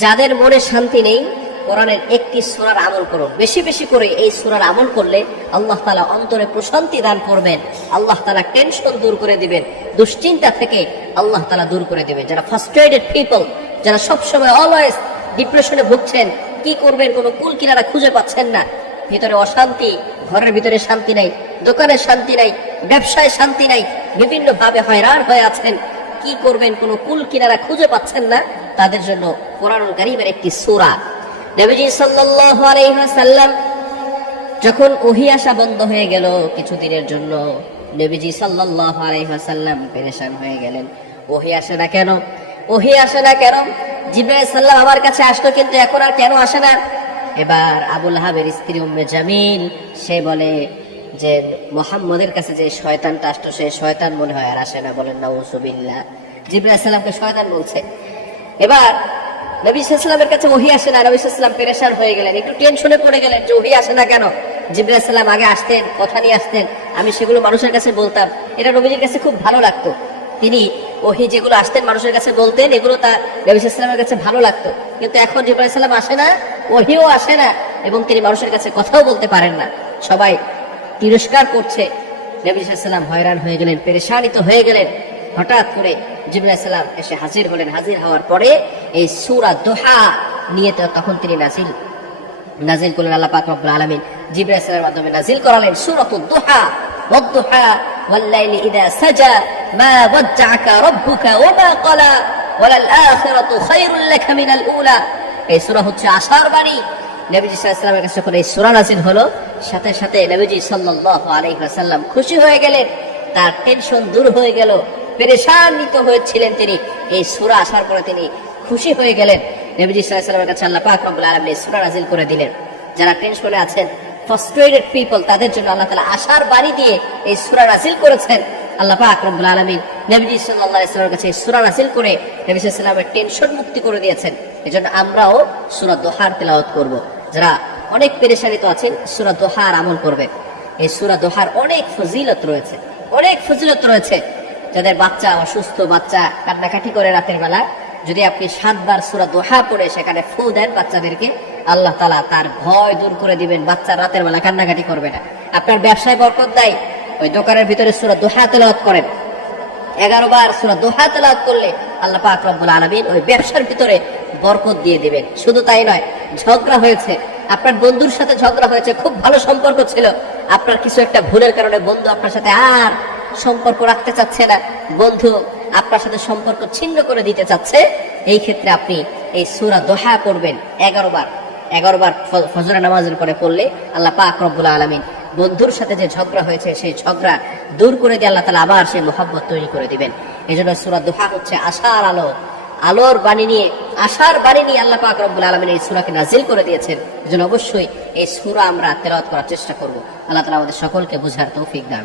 যাদের মনে শান্তি নেই, কোরআনের একটি সুরার আমল করুন বেশি বেশি করে এই সুরার আমল করলে আল্লাহ তালা অন্তরে প্রশান্তি দান করবেন। আল্লাহ তালা টেনশন দূর করে দিবেন। দুশ্চিন্তা থেকে আল্লাহ তালা দূর করে দিবেন। যারা ফার্স্ট্রেটেড পিপল যারা সবসময় অলওয়েজ ডিপ্রেশনে ভুগছেন, কি করবেন? কোনো কুল কিনারা খুঁজে পাচ্ছেন না। ভিতরে অশান্তি, ঘরের ভিতরে শান্তি নাই, দোকানে শান্তি নাই, ব্যবসায় শান্তি নাই, বিভিন্নভাবে হয়রান হয়ে আছেন। কি করবেন? কোনো কুল কিনারা খুঁজে পাচ্ছেন না। তাদের জন্য কোরআনুল কারীমের একটি সূরা। নবীজি ওয়াসাল্লাম যখন ওহি আসা বন্ধ হয়ে গেল কিছুদিনের জন্য, নবীজি সাল্লাল্লাহু আলাইহি পেরেশান হয়ে গেলেন। ওহি আসে না কেন? ওহি আসে না কেন? জিব্রাইল সাল্লাম আমার কাছে আসতো কিন্তু এখন আর কেন আসে না? এবার আবুল হাবের স্ত্রী উম্মে জামিল, সে বলে যে, মোহাম্মদের কাছে যে শয়তানটা আসতো সে শয়তান মনে হয় আর আসে না বলেন নাউজুবিল্লাহ। জিব্রাইল সাল্লামকে শয়তান বলছে। এবার নবী কাছে ওহি আসে না, নবী পেরেশান হয়ে গেলেন, একটু টেনশনে পড়ে গেলেন যে ওহি আসে না কেন? সাল্লাম আগে আসতেন, কথা নিয়ে আসতেন, আমি সেগুলো মানুষের কাছে বলতাম। এটা নবীজির কাছে খুব ভালো লাগতো। তিনি ওহি যেগুলো আসতেন মানুষের কাছে বলতেন, এগুলো তার নবী কাছে ভালো লাগতো। কিন্তু এখন সাল্লাম আসে না, ওহিও আসে না এবং তিনি মানুষের কাছে কথাও বলতে পারেন না। সবাই তিরস্কার করছে। নবী হয়রান হয়ে গেলেন, পেরেশানিত হয়ে গেলেন। হঠাৎ করে জিবরাইল এসে হাজির হলেন। হাজির হওয়ার পরে এই সূরা দোহা নিয়ে তখন তিনি নাজিল নাজিল করলেন আল্লাহ পাক রব্বুল আলামিন। জিবরাইল মাধ্যমে নাজিল করালেন সূরাতুদ দোহা। ইযা সাজা, মা ওয়াজ্জাআকা রাব্বুকা ওয়া মা ক্বালা, ওয়ালাল আখিরাতু খায়রুল লাকা মিনাল উলা। এই সূরা হচ্ছে আশার বাণী। নবীজি আলাইহি কাছে এই সূরা নাজিল হলো, সাথে সাথে নবীজি সাল্লাল্লাহু আলাইহি ওয়াসাল্লাম খুশি হয়ে গেলেন। তার টেনশন দূর হয়ে গেল। পেরেশানিত হয়েছিলেন তিনি। এই সুরা আসার পরে তিনি খুশি হয়ে গেলেন। নবীজি আলাইহি কাছে আল্লাহ পাক রব্বুল আলামিন এই সূরা নাজিল করে দিলেন। যারা টেনশনে আছেন ফ্রাস্ট্রেটেড পিপল তাদের জন্য আল্লাহ তাআলা আশার বাণী দিয়ে এই সূরা নাজিল করেছেন। আল্লাহ পাক রব্বুল আলামিন নবীজি সাল্লাল্লাহু আলাইহি ওয়াসাল্লামের কাছে সূরা নাজিল করে নবী ওয়াসাল্লামের টেনশন মুক্তি করে দিয়েছেন। এজন্য আমরাও সূরা দোহার তেলাওয়াত করব। যারা অনেক পেরেশানিত আছেন, সূরা দোহার আমল করবে এই সূরা দোহার অনেক ফজিলত রয়েছে। অনেক ফজিলত রয়েছে। যাদের বাচ্চা, অসুস্থ বাচ্চা কান্নাকাটি করে রাতের বেলা, যদি আপনি সাতবার সূরা দোহা পড়ে সেখানে ফু দেন বাচ্চাদেরকে, আল্লাহ তালা তার ভয় দূর করে দিবেন, বাচ্চা রাতের বেলা কান্নাকাটি করবে না। আপনার ব্যবসায় বরকত দেয়, ওই দোকানের ভিতরে সূরা দোহা তেলাওয়াত করেন। এগারো বার সুরা দোহা তেলাওয়াত করলে আল্লাহ পাক রব্বুল আলামিন ওই ব্যবসার ভিতরে বরকত দিয়ে দিবেন। শুধু তাই নয়, ঝগড়া হয়েছে। আপনার বন্ধুর সাথে ঝগড়া হয়েছে, খুব ভালো সম্পর্ক ছিল। আপনার কিছু একটা ভুলের কারণে বন্ধু আপনার সাথে আর সম্পর্ক রাখতে চাচ্ছে না। বন্ধু, আপনার সাথে সম্পর্ক ছিন্ন করে দিতে চাচ্ছে। এই ক্ষেত্রে আপনি এই সুরা দোহা পড়বেন এগারো বার। এগারো বার ফজর নামাজের পরে পড়লে আল্লাহ পাক রব্বুল আলমিন বন্ধুর সাথে যে ঝগড়া হয়েছে, সেই ঝগড়া দূর করে দিয়ে আল্লাহ তালা আবার সেই মোহাম্মত তৈরি করে দিবেন। এই জন্য সুরা দোহা হচ্ছে আশার আলো। আলোর বাণী নিয়ে, আশার বাণী নিয়ে আল্লাহ পাক রব্বুল আলমিন এই সুরাকে নাজিল করে দিয়েছেন। এই জন্য অবশ্যই এই সুরা আমরা তেলাওয়াত করার চেষ্টা করব। আল্লাহ তালা আমাদের সকলকে বুঝার তৌফিক দান।